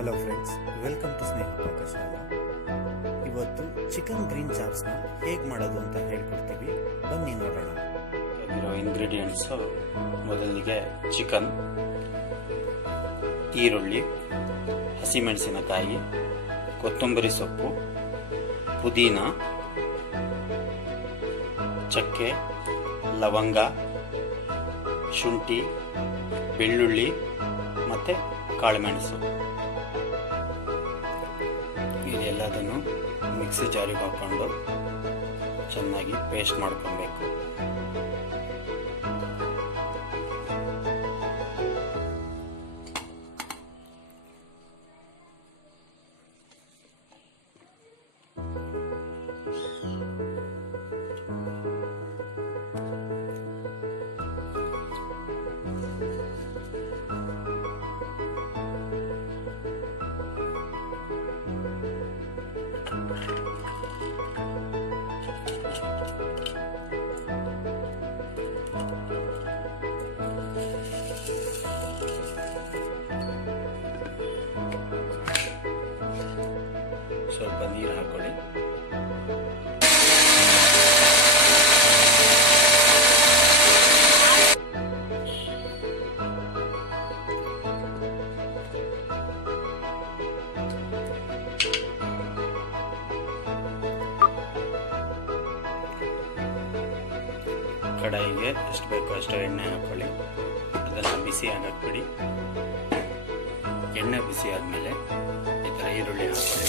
Hello friends, welcome to ಸ್ನೇಹ ಪಾಕಶಾಲ. ಇವತ್ತು chicken green ಚಾಪ್ಸ್ನ ಹೇಗೆ ಮಾಡೋದು ಅಂತ ಹೇಳ್ಕೊಡ್ತೀವಿ, ಬನ್ನಿ ನೋಡೋಣ. ಇರೋ ಇಂಗ್ರೀಡಿಯೆಂಟ್ಸು ಮೊದಲಿಗೆ ಚಿಕನ್, ಈರುಳ್ಳಿ, ಹಸಿಮೆಣಸಿನಕಾಯಿ, ಕೊತ್ತಂಬರಿ ಸೊಪ್ಪು, ಪುದೀನ, ಚಕ್ಕೆ, ಲವಂಗ, ಶುಂಠಿ, ಬೆಳ್ಳುಳ್ಳಿ ಮತ್ತು ಕಾಳುಮೆಣಸು. ಇದೆಲ್ಲದನ್ನು ಮಿಕ್ಸಿ ಜಾರಿಗೆ ಹಾಕ್ಕೊಂಡು ಚೆನ್ನಾಗಿ ಪೇಸ್ಟ್ ಮಾಡ್ಕೊಬೇಕು. ಸ್ವಲ್ಪ ನೀರು ಹಾಕೊಳ್ಳಿ. ಕಡಾಯಿಗೆ ಎಷ್ಟು ಬೇಕೋ ಅಷ್ಟು ಎಣ್ಣೆ ಹಾಕೊಳ್ಳಿ. ಅದನ್ನು ಬಿಸಿ ಆಗಕ್ಕೆ ಬಿಡಿ. ಎಣ್ಣೆ ಬಿಸಿ ಆದಮೇಲೆ ಈ ಥರ ಈರುಳ್ಳಿ ಹಾಕೊಳ್ಳಿ.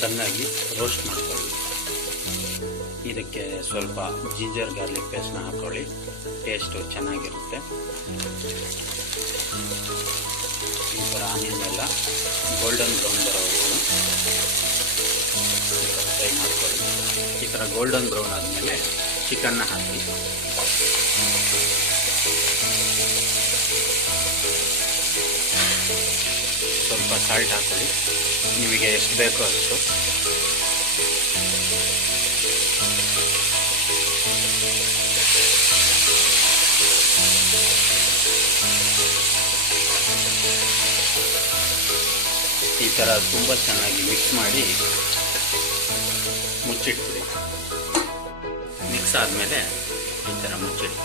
ಚೆನ್ನಾಗಿ ರೋಸ್ಟ್ ಮಾಡ್ಕೊಳ್ಳಿ. ಇದಕ್ಕೆ ಸ್ವಲ್ಪ ಜಿಂಜರ್ ಗಾರ್ಲಿಕ್ ಪೇಸ್ಟ್ನ ಹಾಕೊಳ್ಳಿ, ಟೇಸ್ಟು ಚೆನ್ನಾಗಿರುತ್ತೆ. ಈ ಥರ ಆನಿಯನ್ ಎಲ್ಲ ಗೋಲ್ಡನ್ ಬ್ರೌನ್ ಬರೋವರೆಗೂ ಫ್ರೈ ಮಾಡ್ಕೊಳ್ಳಿ. ಈ ಥರ ಗೋಲ್ಡನ್ ಬ್ರೌನ್ ಆದಮೇಲೆ ಚಿಕನ್ನ ಹಾಕಿ ಸ್ವಲ್ಪ ಸಾಲ್ಟ್ ಹಾಕೊಳ್ಳಿ, ನಿಮಗೆ ಎಷ್ಟು ಬೇಕೋ ಅಷ್ಟು. ಈ ಥರ ತುಂಬ ಚೆನ್ನಾಗಿ ಮಿಕ್ಸ್ ಮಾಡಿ ಮುಚ್ಚಿಟ್ಬಿಡಿ. ಮಿಕ್ಸ್ ಆದಮೇಲೆ ಈ ಥರ ಮುಚ್ಚಿಡಿ.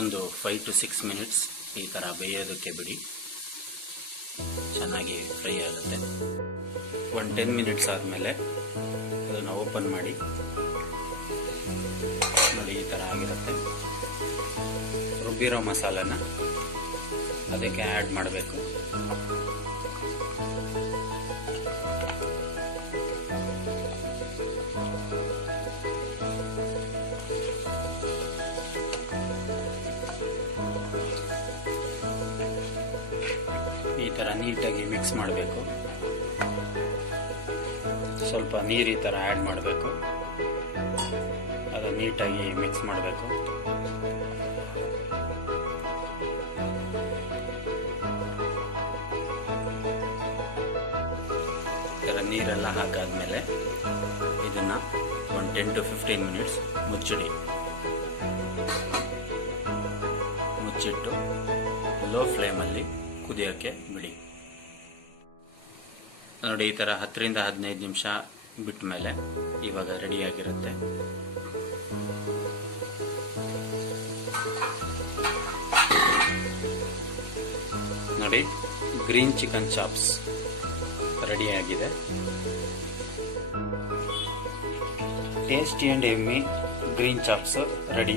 ಒಂದು 5 to 6 ಮಿನಿಟ್ಸ್ ಈ ಥರ ಬೇಯೋದಕ್ಕೆ ಬಿಡಿ. ಚೆನ್ನಾಗಿ ಫ್ರೈ ಆಗುತ್ತೆ. 10 ಮಿನಿಟ್ಸ್ ಆದಮೇಲೆ ಅದನ್ನು ಓಪನ್ ಮಾಡಿ ನೋಡಿ, ಈ ಥರ ಆಗಿರುತ್ತೆ. ರುಬ್ಬಿರೋ ಮಸಾಲನ ಅದಕ್ಕೆ ಆ್ಯಡ್ ಮಾಡಬೇಕು. ಈ ಥರ ನೀಟಾಗಿ ಮಿಕ್ಸ್ ಮಾಡಬೇಕು. ಸ್ವಲ್ಪ ನೀರು ಈ ಥರ ಆ್ಯಡ್ ಮಾಡಬೇಕು. ಅದು ನೀಟಾಗಿ ಮಿಕ್ಸ್ ಮಾಡಬೇಕು. ಈ ಥರ ನೀರೆಲ್ಲ ಹಾಕಾದ್ಮೇಲೆ ಇದನ್ನು ಒಂದು 10 to 15 ಮಿನಿಟ್ಸ್ ಮುಚ್ಚಿಡಿ. ಮುಚ್ಚಿಟ್ಟು ಲೋ ಫ್ಲೇಮಲ್ಲಿ ಕುದಿಯೋಕ್ಕೆ ಬಿಡಿ. ನೋಡಿ, ಈ ಥರ 10 ರಿಂದ 15 ನಿಮಿಷ ಬಿಟ್ಟ ಮೇಲೆ ಇವಾಗ ರೆಡಿಯಾಗಿರುತ್ತೆ. ನೋಡಿ, ಗ್ರೀನ್ ಚಿಕನ್ ಚಾಪ್ಸ್ ರೆಡಿಯಾಗಿದೆ. ಟೇಸ್ಟಿ ಆ್ಯಂಡ್ ಎಮ್ಮಿ ಗ್ರೀನ್ ಚಾಪ್ಸ್ ರೆಡಿ.